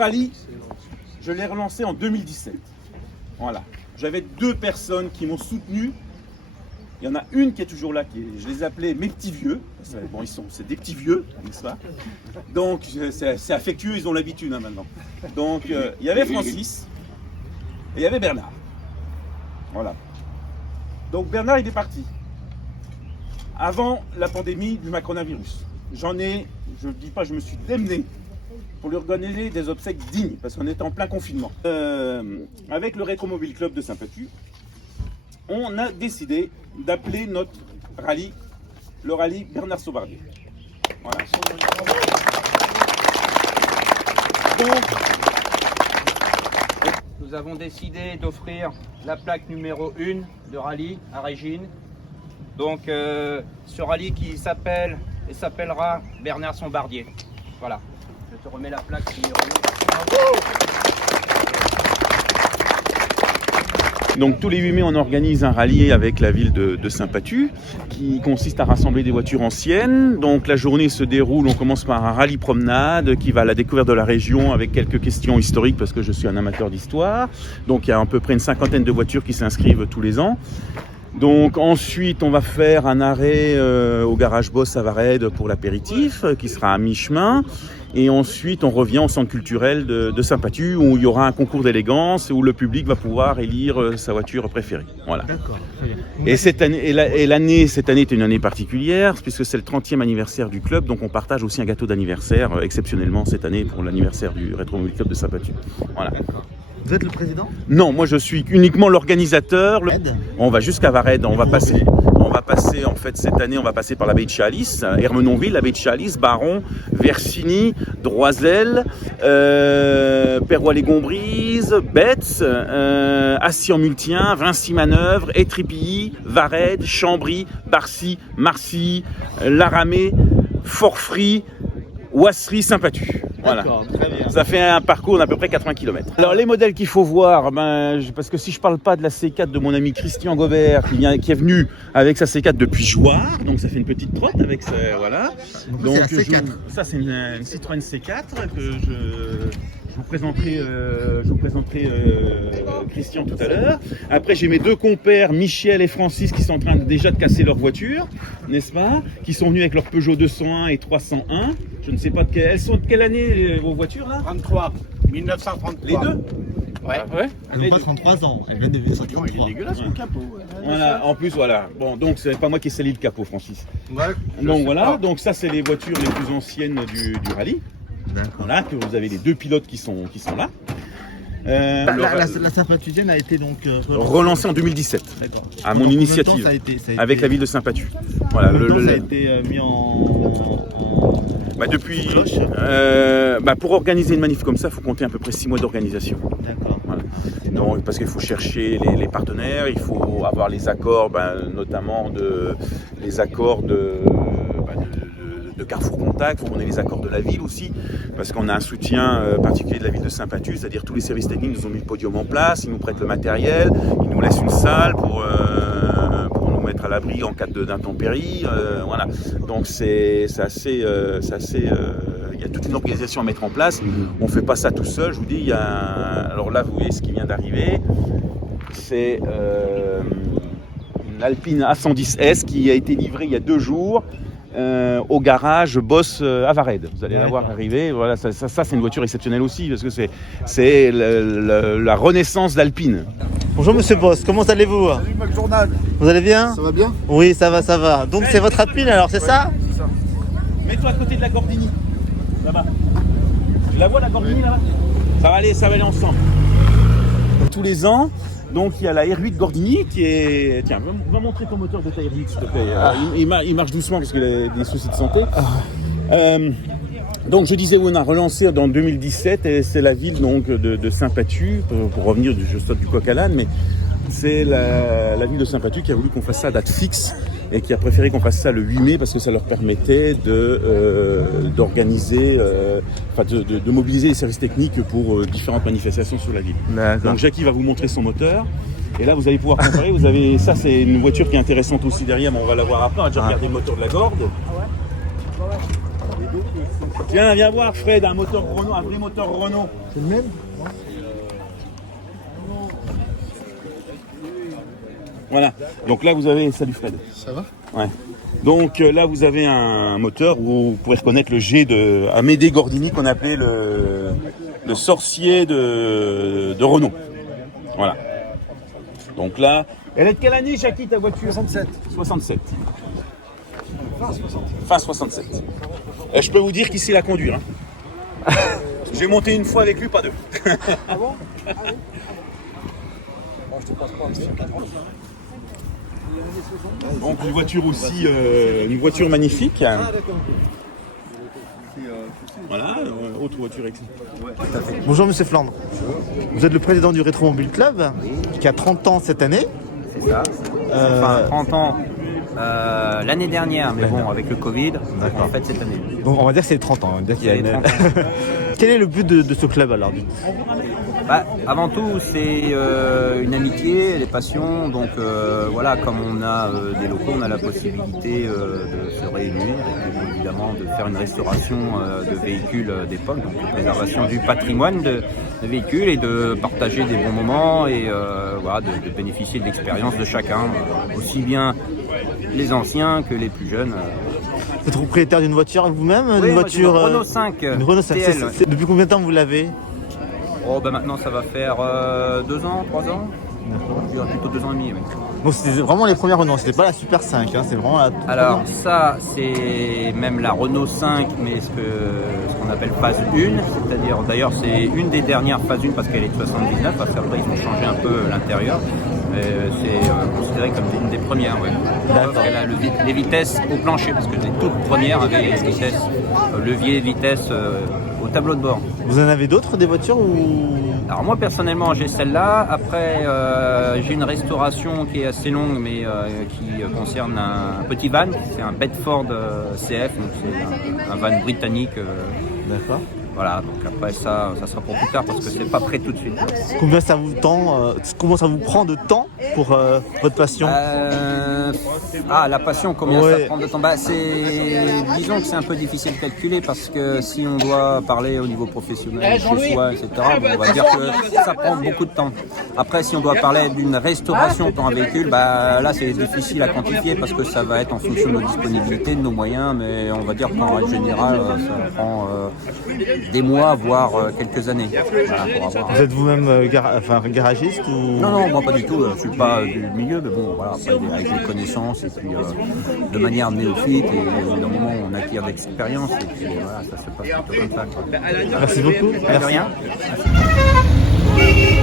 rallye, je l'ai relancé en 2017. Voilà. J'avais 2 personnes qui m'ont soutenu. Il y en a une qui est toujours là, je les appelais mes petits vieux. Bon, c'est des petits vieux, n'est-ce pas? Donc, c'est affectueux, ils ont l'habitude maintenant. Donc, il y avait Francis et il y avait Bernard. Voilà. Donc, Bernard, il est parti avant la pandémie du coronavirus. Je ne dis pas, je me suis démené pour lui organiser des obsèques dignes, parce qu'on était en plein confinement. Avec le Rétromobile Club de Saint-Patu, on a décidé d'appeler notre rallye, le rallye Bernard Saubardier. Voilà. Donc, nous avons décidé d'offrir la plaque numéro 1 de rallye à Régine. Donc ce rallye qui s'appellera Bernard Saubardier. Voilà, je te remets la plaque numéro 1. Bravo. Donc tous les 8 mai, on organise un rallye avec la ville de Saint-Patu qui consiste à rassembler des voitures anciennes. Donc la journée se déroule, on commence par un rallye promenade qui va à la découverte de la région avec quelques questions historiques parce que je suis un amateur d'histoire. Donc il y a à peu près une 50aine de voitures qui s'inscrivent tous les ans. Donc ensuite on va faire un arrêt au garage Boss à Vared pour l'apéritif qui sera à mi-chemin. Et ensuite, on revient au centre culturel de Saint-Patu où il y aura un concours d'élégance où le public va pouvoir élire sa voiture préférée. Voilà. D'accord. Et cette année est une année particulière puisque c'est le 30e anniversaire du club. Donc, on partage aussi un gâteau d'anniversaire exceptionnellement cette année pour l'anniversaire du Rétromobile Club de Saint-Patu. Voilà. Vous êtes le président? Non, moi je suis uniquement l'organisateur. On va jusqu'à Vared, on va passer en fait cette année, on va passer par l'abbaye de Chalice, Ermenonville, l'abbaye de Chalice, Baron, Versigny, Droisel, Perrois-les-Gombrise, Betz, Assy-en-Multien, Vincy-Manœuvre, Étripilly, Vared, Chambry, Barcy, Marcy, Laramé, Forfry, Ouassery, Saint-Patu. Voilà. Très bien. Ça fait un parcours d'à peu près 80 km. Alors les modèles qu'il faut voir, parce que si je parle pas de la C4 de mon ami Christian Gobert qui est venu avec sa C4 depuis Jouarre, donc ça fait une petite trotte avec ça, voilà. Donc ça c'est une Citroën C4 que je vous présenterai Christian tout à l'heure. Après, j'ai mes 2 compères, Michel et Francis, qui sont en train déjà de casser leur voiture, n'est-ce pas? Qui sont venus avec leur Peugeot 201 et 301. Je ne sais pas elles sont de quelle année vos voitures là? 33, 1933. Les 2? Ouais. Elles n'ont pas 33 ans, elles viennent de vivre 33. Il est dégueulasse mon capot. Voilà, en plus voilà. Bon, donc c'est pas moi qui ai sali le capot, Francis. Ouais. Donc voilà, donc ça c'est les voitures les plus anciennes du rallye. Voilà, que vous avez les 2 pilotes qui sont là. La Saint-Patutienne a été donc relancée en 2017, à mon initiative, ça a été avec la ville de Saint-Patu. Voilà, ça a été mis depuis, pour organiser une manif comme ça, il faut compter à peu près 6 mois d'organisation. D'accord. Voilà. Donc, parce qu'il faut chercher les partenaires, il faut avoir les accords, notamment les accords de Carrefour Contact, il faut qu'on ait les accords de la ville aussi, parce qu'on a un soutien particulier de la ville de Saint-Patu, c'est-à-dire tous les services techniques nous ont mis le podium en place, ils nous prêtent le matériel, ils nous laissent une salle pour nous mettre à l'abri en cas d'intempéries, voilà. Donc c'est assez, il y a toute une organisation à mettre en place. On ne fait pas ça tout seul, je vous dis, alors là vous voyez ce qui vient d'arriver, c'est une Alpine A110S qui a été livrée il y a 2 jours. Au garage Boss à Vared. Vous allez la voir arriver. Voilà, ça c'est une voiture exceptionnelle aussi parce que c'est la renaissance d'Alpine. Bonjour Monsieur Boss, comment allez-vous? Salut McJournal. Vous allez bien? Ça va bien? Oui, ça va. Donc c'est votre Alpine alors, c'est ça? C'est ça. Mets-toi à côté de la Gordini. Là-bas. Tu la vois la Gordini là-bas? Ça va aller ensemble. Tous les ans. Donc il y a la R8 Gordini qui est... Tiens, va montrer ton moteur de ta R8 s'il te plaît. Il marche doucement parce qu'il a des soucis de santé. Donc je disais, on a relancé dans 2017 et c'est la ville donc, de Saint-Patu, pour revenir du stade du coq à l'âne, mais c'est la ville de Saint-Patu qui a voulu qu'on fasse ça à date fixe et qui a préféré qu'on fasse ça le 8 mai parce que ça leur permettait d'organiser, de mobiliser les services techniques pour différentes manifestations sur la ville. Donc Jackie va vous montrer son moteur. Et là, vous allez pouvoir comparer. Ça, c'est une voiture qui est intéressante aussi derrière, mais on va la voir après. On va déjà regarder le moteur de la Gorde. Tiens, viens voir Fred, un moteur Renault, un vrai moteur Renault. C'est le même? Voilà. Donc là vous avez, salut Fred. Ça va? Ouais. Donc là vous avez un moteur où vous pouvez reconnaître le G de Amédée Gordini qu'on appelait le sorcier de Renault. Voilà. Donc là, elle est de quelle année Jackie ta voiture? 67. 67. Fin 67. Fin 67. Et je peux vous dire qu'il sait la conduire. Hein. J'ai monté une fois avec lui, pas deux. Ah bon? Ah oui. Bon, je te passe pas, monsieur. Donc une voiture aussi, une voiture magnifique. Ah d'accord. Voilà, autre voiture excellente. Bonjour Monsieur Flandre. Vous êtes le président du Rétromobile Club, qui a 30 ans cette année. C'est ça. Enfin, 30 ans l'année dernière, mais bon, avec le Covid, D'accord. en fait cette année. Donc on va dire que c'est les 30 ans. On va dire qu'il y a C'est les une- 30 ans. Quel est le but de ce club alors? Bah, avant tout, c'est une amitié, des passions. Donc voilà, comme on a des locaux, on a la possibilité de se réunir et puis, évidemment de faire une restauration de véhicules d'époque, donc de préservation du patrimoine de véhicules et de partager des bons moments et voilà, de bénéficier de l'expérience de chacun, aussi bien les anciens que les plus jeunes. Vous êtes propriétaire d'une voiture vous-même? Oui, Une moi, j'ai voiture, une Renault 5. Une Renault 5. TL, ouais. Depuis combien de temps vous l'avez? Oh, bah maintenant ça va faire 2 ans, 3 ans. Je dirais plutôt 2 ans et demi. Oui. Donc c'était vraiment les premières Renault, c'était pas la Super 5, hein, c'est vraiment la... Alors ça c'est même la Renault 5 mais ce qu'on appelle phase 1, c'est-à-dire d'ailleurs c'est une des dernières phases 1 parce qu'elle est de 79, parce qu'après ils ont changé un peu l'intérieur. C'est considéré comme une des premières, ouais. Parce qu'elle a les vitesses au plancher, parce que les toutes premières avaient les vitesses, levier, vitesse au tableau de bord. Vous en avez d'autres des voitures ou... Alors moi personnellement j'ai celle-là, après j'ai une restauration qui est assez longue mais qui concerne un petit van, c'est un Bedford CF, donc c'est un van britannique. D'accord. Voilà, donc après ça sera pour plus tard parce que c'est pas prêt tout de suite. Combien ça vous comment ça vous prend de temps pour votre passion? La passion, combien Ouais. ça prend de temps? Bah, disons que c'est un peu difficile de calculer parce que si on doit parler au niveau professionnel, chez soi, etc., bon, on va dire que ça prend beaucoup de temps. Après, si on doit parler d'une restauration pour un véhicule, bah, là c'est difficile à quantifier parce que ça va être en fonction de nos disponibilités, de nos moyens, mais on va dire qu'en règle générale, ça prend des mois, voire quelques années. Voilà, pour avoir... Vous êtes vous-même garagiste ou... Non, moi pas du tout, je suis pas du milieu, mais bon, voilà, après, avec des connaissances et puis de manière néophyte, et au moment où on acquiert d'expérience, et puis voilà, ça se passe plutôt comme ça. Quoi. Merci beaucoup. De rien. Merci.